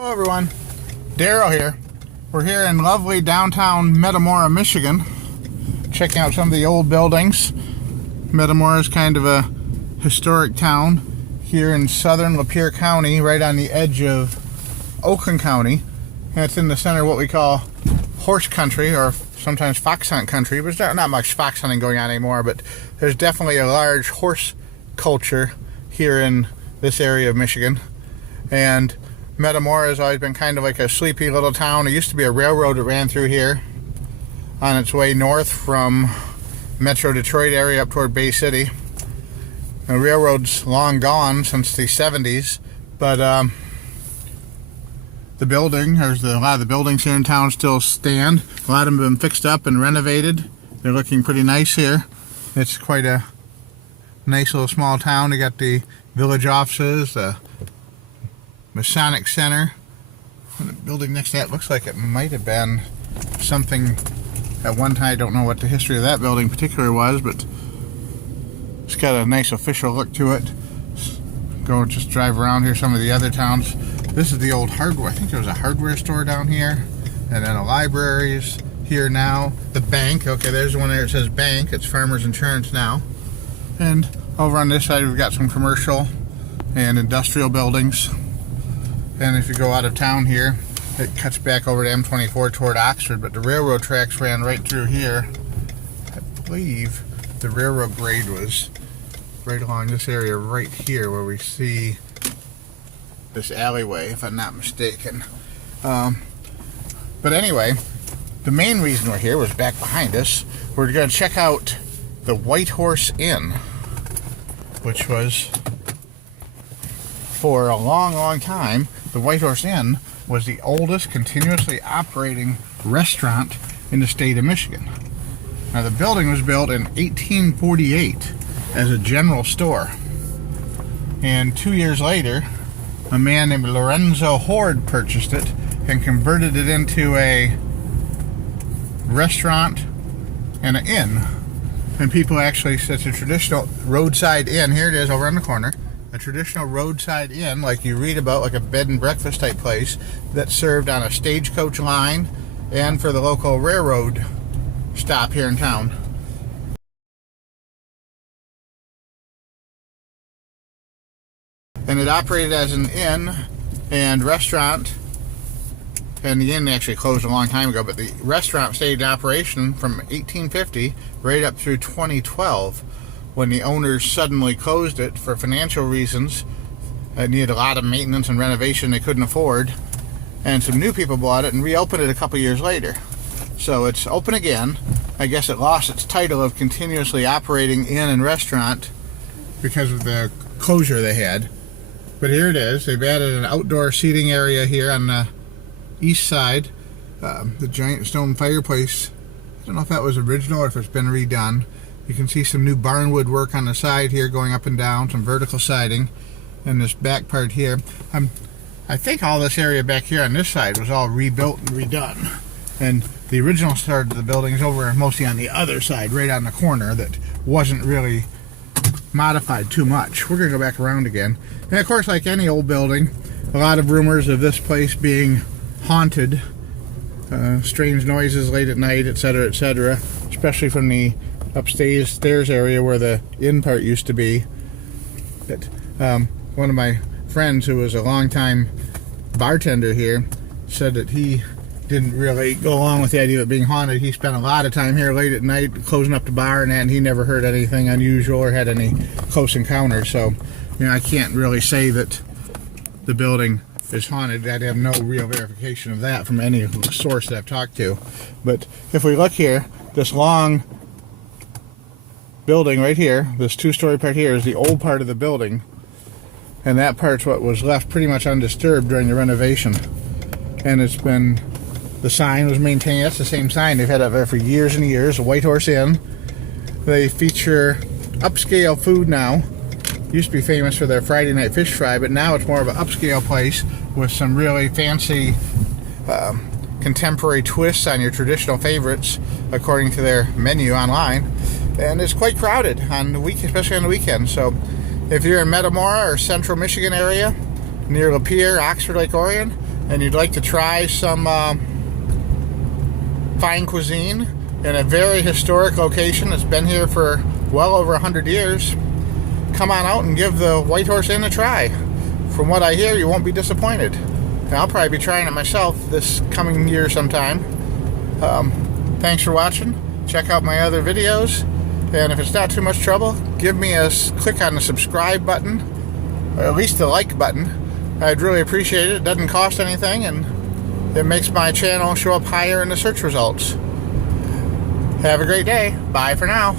Hello everyone, Daryl here. We're here in lovely downtown Metamora, Michigan, checking out some of the old buildings. Metamora is kind of a historic town here in southern Lapeer County, right on the edge of Oakland County. And it's in the center of what we call horse country, or sometimes fox hunt country. But there's not much fox hunting going on anymore, but there's definitely a large horse culture here in this area of Michigan. And Metamora has always been kind of like a sleepy little town. It used to be a railroad that ran through here on its way north from Metro Detroit area up toward Bay City. The railroad's long gone since the 70s, but the building, a lot of the buildings here in town still stand. A lot of them have been fixed up and renovated. They're looking pretty nice here. It's quite a nice little small town. They got the village offices, the Masonic Center. And the building next to that looks like it might have been something at one time. I don't know what the history of that building particularly was, but it's got a nice official look to it. Go just drive around here, some of the other towns. This is the old hardware. I think there was a hardware store down here, and then a library is here now. The bank, okay, there's the one there that says bank. It's Farmers Insurance now. And over on this side we've got some commercial and industrial buildings. And if you go out of town here, it cuts back over to M24 toward Oxford, but the railroad tracks ran right through here. I believe the railroad grade was right along this area right here where we see this alleyway, if I'm not mistaken. But anyway, the main reason we're here was back behind us. We're going to check out the White Horse Inn, which was, for a long time, the White Horse Inn was the oldest continuously operating restaurant in the state of Michigan. Now, the building was built in 1848 as a general store. And 2 years later, a man named Lorenzo Horde purchased it and converted it into a restaurant and an inn. And people actually, it's a traditional roadside inn. Here it is over on the corner. A traditional roadside inn, like you read about, like a bed and breakfast type place that served on a stagecoach line and for the local railroad stop here in town. And it operated as an inn and restaurant, and the inn actually closed a long time ago, but the restaurant stayed in operation from 1850 right up through 2012. When the owners suddenly closed it for financial reasons. It needed a lot of maintenance and renovation they couldn't afford, and some new people bought it and reopened it a couple years later. So it's open again. I guess it lost its title of continuously operating inn and restaurant because of the closure they had. But here it is. They've added an outdoor seating area here on the east side. The giant stone fireplace, I don't know if that was original or if it's been redone. You can see some new barnwood work on the side here going up and down, some vertical siding, and this back part here. I think all this area back here on this side was all rebuilt and redone. And the original start of the building is over mostly on the other side, right on the corner, that wasn't really modified too much. We're going to go back around again. And of course, like any old building, a lot of rumors of this place being haunted, strange noises late at night, etc., etc., especially from the upstairs area where the inn part used to be. But one of my friends who was a longtime bartender here said that he didn't really go along with the idea of it being haunted. He spent a lot of time here late at night closing up the bar and that, and he never heard anything unusual or had any close encounters. So, you know, I can't really say that the building is haunted. I'd have no real verification of that from any source that I've talked to. But if we look here, this long building right here, this two-story part here, is the old part of the building, and that part's what was left pretty much undisturbed during the renovation. And it's been, the sign was maintained. That's the same sign they've had up there for years and years, the White Horse Inn. They feature upscale food now. Used to be famous for their Friday night fish fry, but now it's more of an upscale place with some really fancy contemporary twists on your traditional favorites according to their menu online. And it's quite crowded on the week, especially on the weekend. So if you're in Metamora or central Michigan area, near Lapeer, Oxford, Lake Orion, and you'd like to try some fine cuisine in a very historic location that's been here for well over 100 years, come on out and give the White Horse Inn a try. From what I hear, you won't be disappointed. And I'll probably be trying it myself this coming year sometime. Thanks for watching. Check out my other videos. And if it's not too much trouble, give me a click on the subscribe button, or at least the like button. I'd really appreciate it. It doesn't cost anything, and it makes my channel show up higher in the search results. Have a great day. Bye for now.